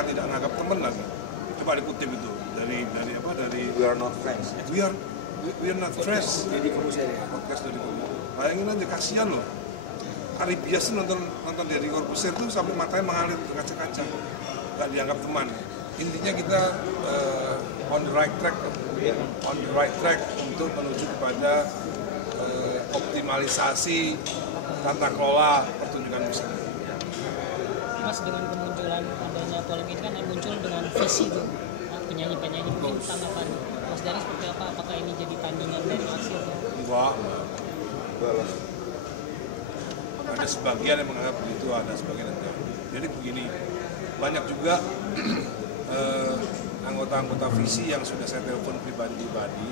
bahkan tidak menganggap teman lagi. Coba dikutip itu dari We are not friends. we are not friends. Jadi Corbuzier. Podcast dari Corbuzier. Bayangin aja, kasihan loh. Ari biasa nonton dari Corbuzier tuh sampai matanya mengalir ke kaca-kaca, nggak dianggap teman. Intinya kita on the right track untuk menuju kepada optimalisasi tata kelola pertunjukan musik. Mas, dengan kemunculan adanya polemik ini kan muncul dengan visi tuh penyanyi-penyanyi, mungkin tanggapan Mas Dani seperti apa? Apakah ini jadi tandingan dari hasil? Enggak. Ada sebagian yang menganggap begitu, ada sebagian yang enggak. Jadi begini, banyak juga anggota-anggota visi yang sudah saya telepon pribadi-pribadi.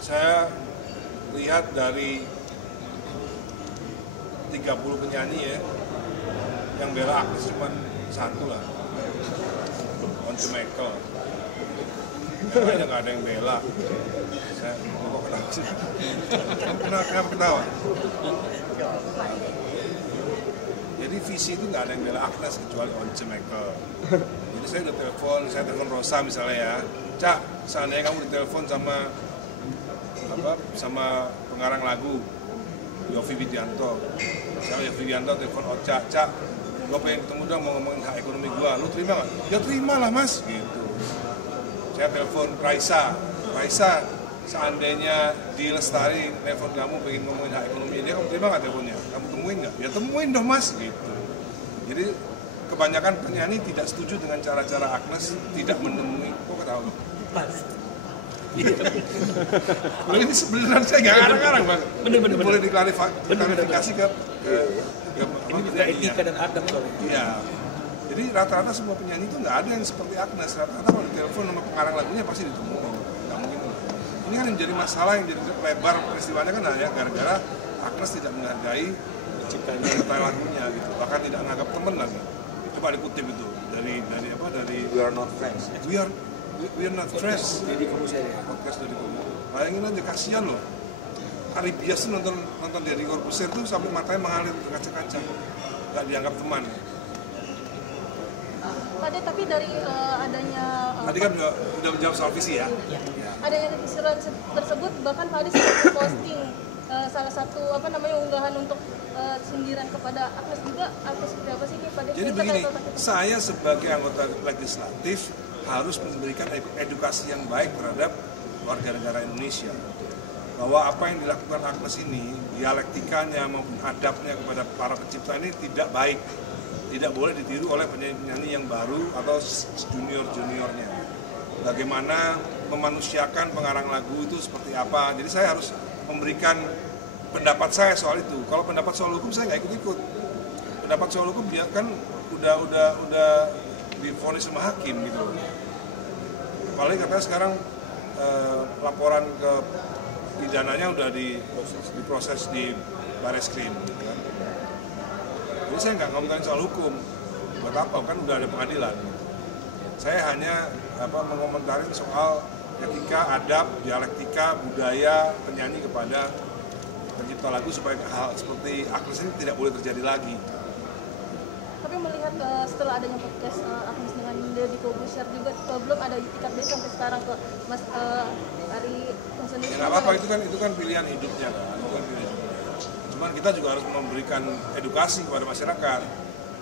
Saya lihat dari 30 penyanyi ya, yang bela Agnes cuma satu lah, Once Michael. Yang lainnya nggak ada yang bela. Saya kok ketawa sih? Kenapa ketawa? Jadi visi itu nggak ada yang bela Agnes kecuali Once Michael. Jadi saya udah telepon Rosa misalnya ya, Cak, seandainya kamu ditelepon sama pengarang lagu Yovie Widianto, misalnya Yovie Widianto telepon Ocha, Cak, gue pengen ketemu dong, mau ngomongin hak ekonomi gue, lu terima nggak? Ya terima lah mas, gitu. Saya telepon Raisa, seandainya di Lestari telepon kamu pengen ngomongin hak ekonomi ini, kamu terima nggak teleponnya? Kamu temuin nggak? Ya temuin dong mas, gitu. Jadi kebanyakan penyanyi tidak setuju dengan cara-cara Agnes tidak menemui. Kok ketawa? Loh ini sebenarnya saya nggak ngarang-ngarang bang. Bener. Boleh diklarifikasi ke ini juga etika dan adab soalnya. Iya. Jadi rata-rata semua penyanyi itu nggak ada yang seperti Agnes. Rata-rata kalau ditelepon sama pengarang lagunya pasti ditemukan. Nggak mungkin. Ini kan yang jadi masalah, yang jadi lebar peristiwanya kan hanya gara-gara Agnes tidak menghargai pencipta lagunya gitu. Bahkan tidak menganggap teman lagi. Coba dikutip itu dari We are not friends. We are not friends. Jadi Corbuzier. Podcast dari Corbuzier. Bayangin aja, kasihan loh. Ari biasa nonton dari Corbuzier tuh sampai matanya mengalir ke kaca-kaca, nggak dianggap teman. Pak, tapi dari adanya Tadi kan udah menjawab soal visi ya. adanya surat tersebut, bahkan Pak Adi sempat posting salah satu unggahan untuk sindiran kepada Agnes juga, atau seperti apa sih ini Pak Adi? Jadi begini, saya sebagai anggota legislatif harus memberikan edukasi yang baik terhadap warga negara Indonesia, bahwa apa yang dilakukan Agnes ini, dialektikanya maupun adabnya kepada para pencipta ini tidak baik, tidak boleh ditiru oleh penyanyi-penyanyi yang baru atau junior-juniornya. Bagaimana memanusiakan pengarang lagu itu seperti apa. Jadi saya harus memberikan pendapat saya soal itu. Kalau pendapat soal hukum saya nggak ikut-ikut. Pendapat soal hukum dia kan udah divonis sama hakim gitu. Apalagi katanya sekarang laporan ke pidananya udah diproses di Barreskrim gitu kan. Jadi saya nggak ngomongin soal hukum, buat apa, kan udah ada pengadilan. Saya hanya mengomentari soal etika, adab, dialektika, budaya penyanyi kepada pencipta lagu supaya hal seperti Agnes ini tidak boleh terjadi lagi. Tapi melihat setelah adanya podcast Agnes dengan Deddy Corbuzier juga belum ada itikat baik sampai sekarang ke Mas Ari sendiri. Ya nggak apa-apa, itu kan pilihan hidupnya kan. Cuman kita juga harus memberikan edukasi kepada masyarakat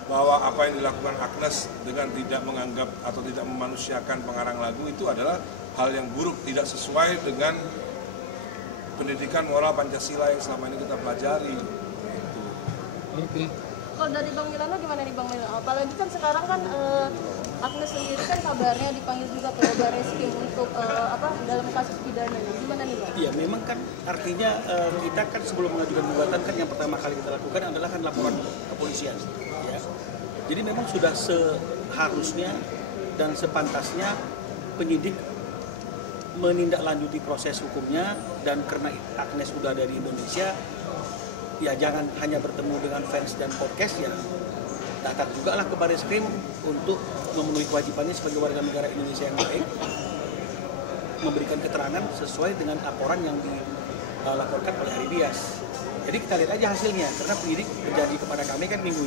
bahwa apa yang dilakukan Agnes dengan tidak menganggap atau tidak memanusiakan pengarang lagu itu adalah hal yang buruk, tidak sesuai dengan pendidikan moral Pancasila yang selama ini kita pelajari. Oke. Kalau dari Bang Milano gimana nih Bang Milano? Apalagi kan sekarang kan Agnes sendiri kan kabarnya dipanggil juga ke Barreskrim untuk dalam kasus pidana. Gimana nih Bang? Iya, memang kan artinya kita kan sebelum mengajukan gugatan kan yang pertama kali kita lakukan adalah kan laporan kepolisian. Ya. Jadi memang sudah seharusnya dan sepantasnya penyidik menindaklanjuti proses hukumnya, dan karena Agnes sudah dari Indonesia, ya jangan hanya bertemu dengan fans dan podcast, ya datang juga lah ke Barreskrim untuk memenuhi kewajibannya sebagai warga negara Indonesia yang baik, memberikan keterangan sesuai dengan laporan yang dilaporkan oleh Ari Bias. Jadi kita lihat aja hasilnya, karena penyidik berjanji kepada kami kan minggu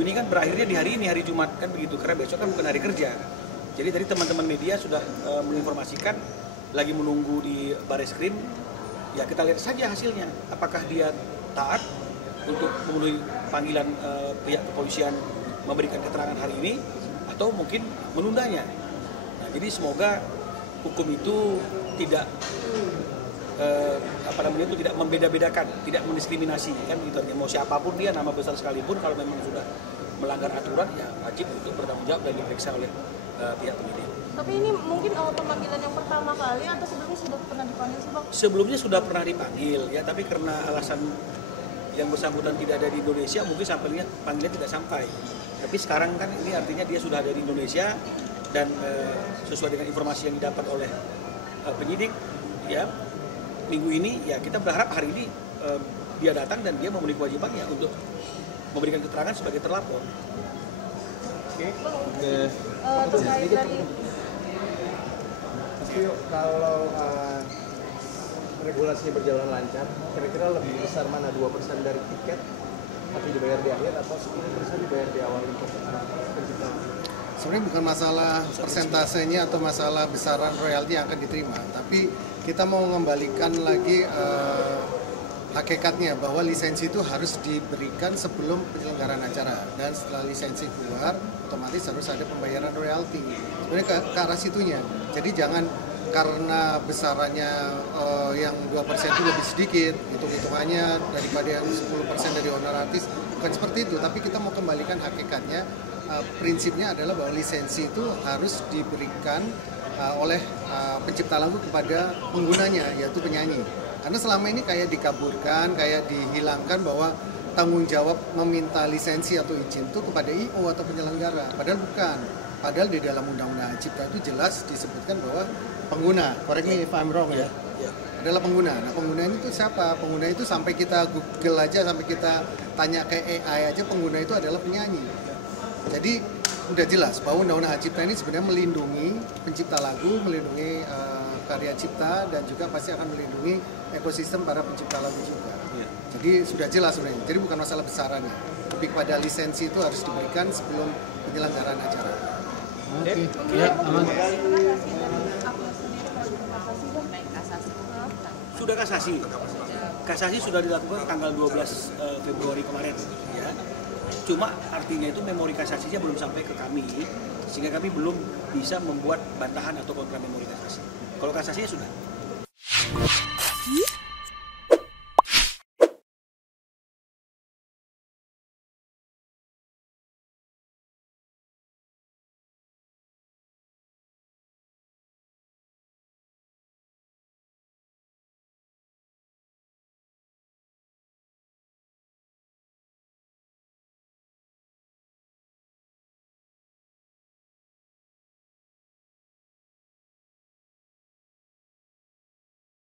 ini kan berakhirnya di hari ini, hari Jumat kan begitu, karena besok kan bukan hari kerja. Jadi tadi teman-teman media sudah menginformasikan lagi menunggu di Bareskrim, ya kita lihat saja hasilnya, apakah dia taat untuk memenuhi panggilan pihak kepolisian memberikan keterangan hari ini atau mungkin menundanya. Nah, jadi semoga hukum itu tidak tidak membeda-bedakan, tidak mendiskriminasi kan gitu aja. Mau siapapun dia, nama besar sekalipun, kalau memang sudah melanggar aturan ya wajib untuk bertanggung jawab dan diperiksa oleh pihak penyidik. Tapi ini mungkin pemanggilan yang pertama kali atau sebelumnya sudah pernah dipanggil sih Bang? Sebelumnya sudah pernah dipanggil ya, tapi karena alasan yang bersangkutan tidak ada di Indonesia, mungkin panggilan tidak sampai. Tapi sekarang kan ini artinya dia sudah ada di Indonesia dan sesuai dengan informasi yang didapat oleh penyidik ya, minggu ini ya kita berharap hari ini dia datang dan dia memenuhi kewajibannya untuk memberikan keterangan sebagai terlapor. Oke. Terkait dari Kalau regulasinya berjalan lancar, kira-kira lebih besar mana 2% dari tiket tapi dibayar di akhir atau 10% dibayar di awal untuk pencipta? Sebenarnya bukan masalah persentasenya atau masalah besaran royalti yang akan diterima, tapi kita mau mengembalikan lagi hakikatnya bahwa lisensi itu harus diberikan sebelum penyelenggaraan acara, dan setelah lisensi keluar otomatis harus ada pembayaran royalti. Sebenarnya ke arah situnya. Jadi jangan karena besarannya yang 2% itu lebih sedikit, hitung-hitungannya daripada yang 10% dari honorar artis, bukan seperti itu, tapi kita mau kembalikan hakikatnya. Prinsipnya adalah bahwa lisensi itu harus diberikan oleh pencipta lagu kepada penggunanya, yaitu penyanyi. Karena selama ini kayak dikaburkan, kayak dihilangkan bahwa tanggung jawab meminta lisensi atau izin itu kepada I.O. atau penyelenggara. Padahal bukan. Padahal di dalam Undang-Undang Cipta itu jelas disebutkan bahwa pengguna, correct me if I'm wrong ya, adalah pengguna. Nah, pengguna itu siapa? Pengguna itu sampai kita Google aja, sampai kita tanya ke AI aja, pengguna itu adalah penyanyi. Jadi udah jelas bahwa Undang-Undang Hak Cipta ini sebenarnya melindungi pencipta lagu, melindungi karya cipta, dan juga pasti akan melindungi ekosistem para pencipta lagu juga. Jadi sudah jelas sebenarnya. Jadi bukan masalah besarannya, lebih pada lisensi itu harus diberikan sebelum penyelenggaraan acara. Oke. Ya, aman. Sudah kasasi. Kasasi sudah dilakukan tanggal 12 Februari kemarin ya. Cuma artinya itu memori kasasinya belum sampai ke kami, sehingga kami belum bisa membuat bantahan atau kontra memori kasasi. Kalau kasasinya sudah.